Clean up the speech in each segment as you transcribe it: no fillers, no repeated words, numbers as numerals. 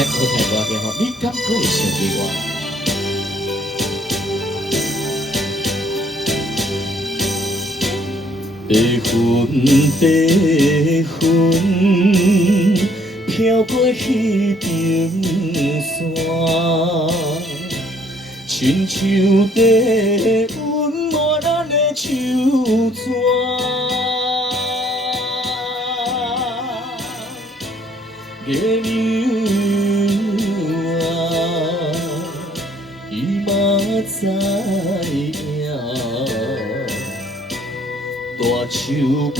来，好听歌听吼，你敢可会想起我？地云地云，飘过迄顶山，亲像地温暖咱的手纸。月亮啊，伊嘛知影。大手脚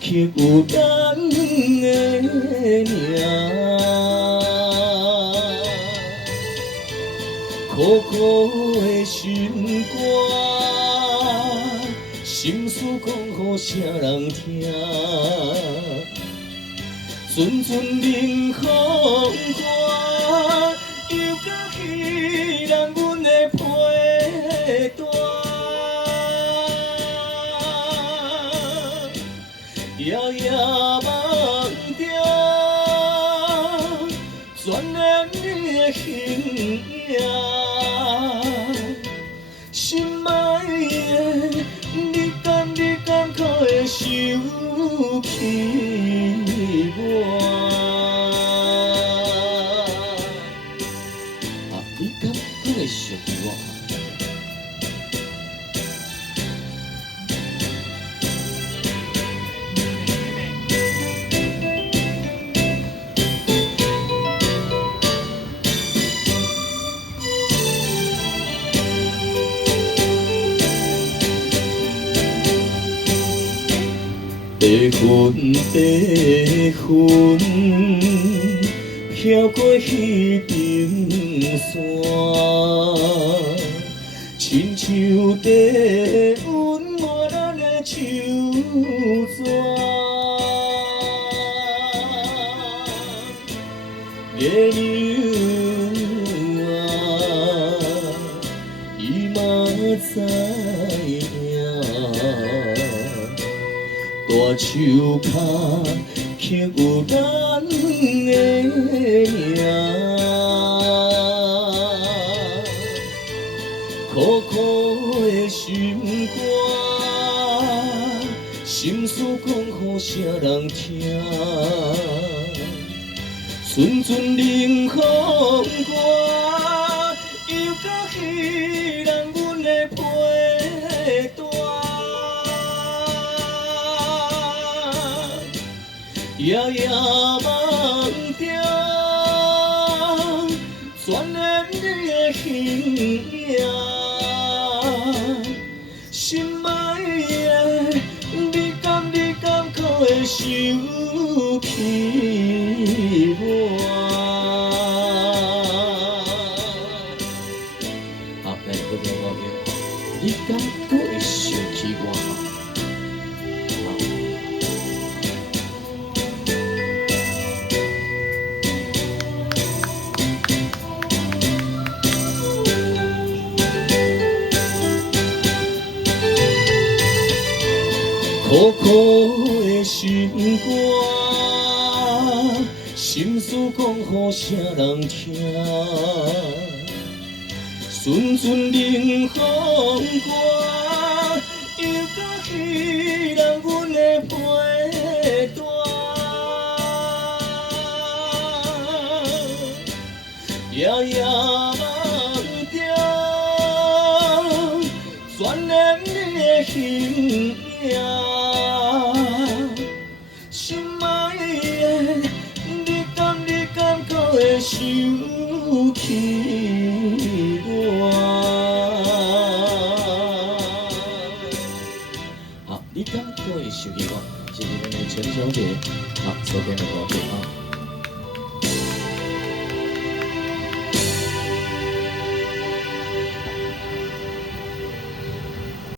刻有咱的名，苦苦的心歌，心事讲予啥人听？阵阵冷风刮，又到彼人阮的被单。夜夜梦着，眷恋你的形影，心爱的，你敢可会想起我？你敢可会想起我？地云地云，飘过迄顶山，亲像地温暖咱的手纸。月亮啊，伊嘛知影。大手脚刻有咱的名，苦苦的心歌，心事讲予啥人听？阵阵冷风刮，又到彼人阮的被单。夜夜梦着，眷恋你的形影，心爱的，你敢可会想起我？来，好听好听，你敢可会想起我？苦苦的心歌，心事讲予啥人听？阵阵冷风刮，又到彼人阮的被单。夜夜梦着，眷恋你的形影。心爱的，你敢可会想起我？好，你敢可会想起我？谢谢你们陈小姐，好，收听的歌曲啊。